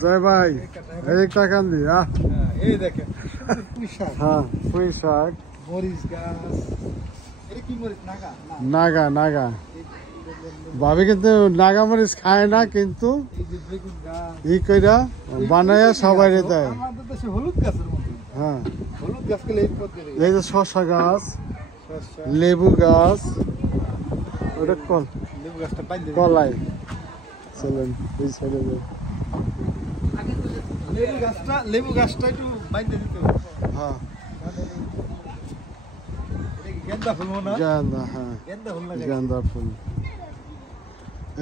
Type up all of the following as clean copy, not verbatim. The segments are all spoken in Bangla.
জয় ভাই এদিকটা কান দি এই দেখেন পুঁই শাক, হ্যাঁ পুঁই শাক, মরিচ গাছ। এটা কি মরিচ? নাগা নাগা নাগা। ভাবি কিন্তু নাগা মরিচ খায় না, কিন্তু এই যে বেগুন গাছ, ই কইরা বানাইয়া সবাই দেয়। আমাদের দেশে হলুদ গাছের মতো। হ্যাঁ হলুদ গাছকে এই পদ্ধতি, এই যে শসা গাছ, শসা, লেবু গাছ, ওটা লেবু গাছটা বাইন্ধে কলাই। চলেন এই সাইডে যাই। লেবু গাছটা একটু বাইন্ধে দিতে হবে। হ্যাঁ এটা কি গেন্দা ফুল মনে হয়? গাঁদা, হ্যাঁ গেন্দা ফুল লাগাই। গাঁদা ফুল।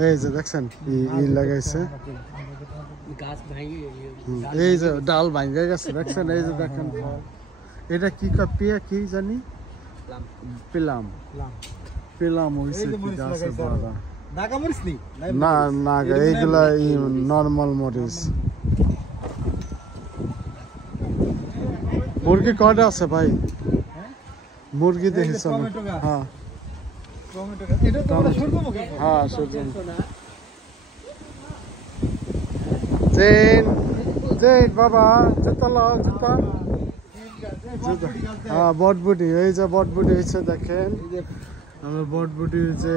এই যে দেখছেন ই লাগাইছে, এই যে ডাল ভাঙ্গা গেছে দেখছেন, এই যে দেখেন এটা কি পিয়া কি জানি পেলাম পেলাম হইছে কি গাছে বড়া। নাগা মরিচ নেই না না এইগুলা নরমাল মরিচ। মুরগি কয়টা আছে ভাই? মুরগি দেখেছ? হ্যাঁ টমেটো গাছ। এটা তো আমরা সূর্যমুখী ফল। হ্যাঁ সূর্যমুখী। চেন চেন বাবা জুতা লাও জুতা। হ্যাঁ বটবুটি, এই যে বটবুটি হয়েছে দেখেন, আমার বটবুটি হয়েছে,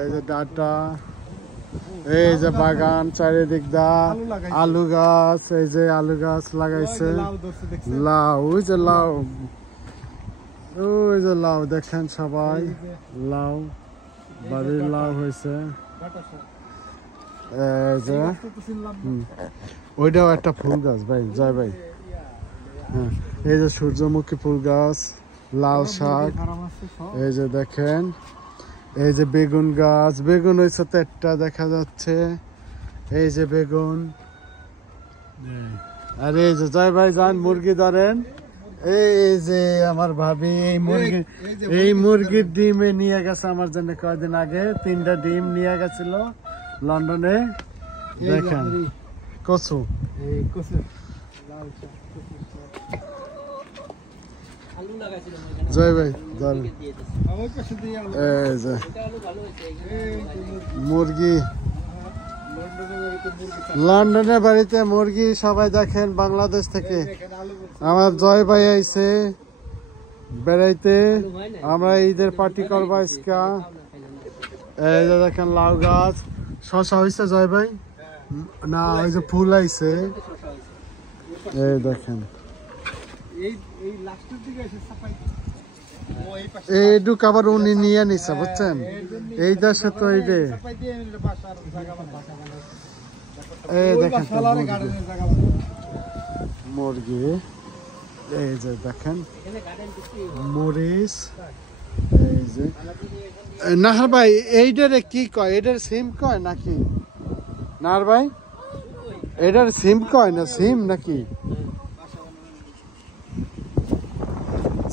এই যে ডাটা, এই যে বাগান চারিদিক দা আলু গাছ, এই যে আলু গাছ লাগাইছে, লাউ, ওই যে লাউ, ওই যে লাউ দেখেন সবাই, লাউ বাড়ির লাউ হয়েছে, এই যে ওইটাও একটা ফুল গাছ ভাই, জয় ভাই। হ্যাঁ এই যে সূর্যমুখী ফুল গাছ, লাল শাক, এই যে দেখেন, এই যে বেগুন গাছ, বেগুন হয়েছে তো একটা দেখা যাচ্ছে, এই যে বেগুন। আর এই যে জয় ভাই যান মুরগি ধরেন, এই যে আমার ভাবি এই মুরগির ডিমে নিয়ে গেছে আমার জন্য কয়েকদিন আগে, 3টা ডিম নিয়ে গেছিল লন্ডনে। দেখেন কচু, জয় ভাই ধরেন, এই যে মুরগি, লন্ডনের বাড়িতে মুরগি সবাই দেখেন বাংলাদেশ থেকে। আমার জয় ভাই আইছে বেড়াইতে, আমরা ঈদের পার্টি করবো আজকা। এই যে দেখেন লাউ গাছ, শসা হয়েছে জয় ভাই, না ওই যে ফুল আইছে, এই দেখেন এইটুক আবার উনি নিয়ে নিছে বুঝছেন, এই দেশে তো এই যে এই দেখেন মুরগি, এই যে দেখেন মরিচ, এই যে নাহার ভাই এইটারে কি কয়, এটার সিম কয় নাকি নাহার ভাই? এটার সিম কয় না সিম নাকি?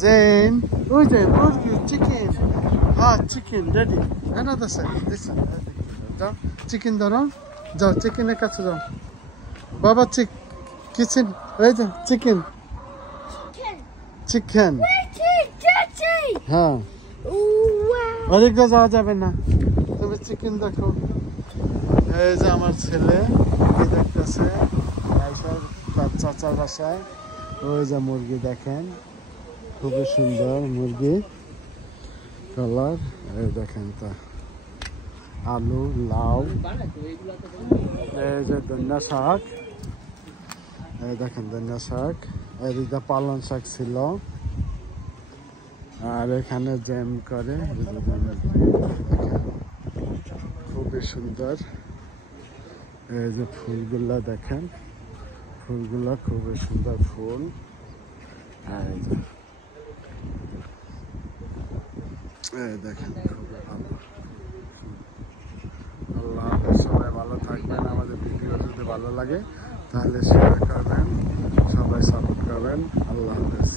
Then, ওই যে মুরগি, চিকেন, হ্যাঁ chicken ready, another side, this side, যাও চিকেন ধরো, যাও চিকেনের কাছে যাও বাবা, কিচেন, এই যে চিকেন চিকেন, হ্যাঁ ওদিকটা যাওয়া যাবে না, তুমি চিকেন দেখো। এই যে আমার ছেলে কি দেখতেছে তার চাচার বাসায়, ওই যে মুরগি দেখেন খুবই সুন্দর মুরগি কালার, এই দেখেন তা আলু লাউ, এই যে ধনিয়া শাক, এই দেখেন ধনিয়া শাক, এদিকটা পালং শাক ছিল, আর এখানে জ্যাম করে, খুবই সুন্দর। এই যে ফুলগুলা দেখেন, ফুলগুলা খুবই সুন্দর ফুল, এই দেখেন খুবই ভালো। আল্লাহ সবাই ভালো থাকবেন, আমাদের ভিডিও যদি ভালো লাগে তাহলে শেয়ার করবেন, সবাই সাপোর্ট করবেন। আল্লাহ হাফেজ।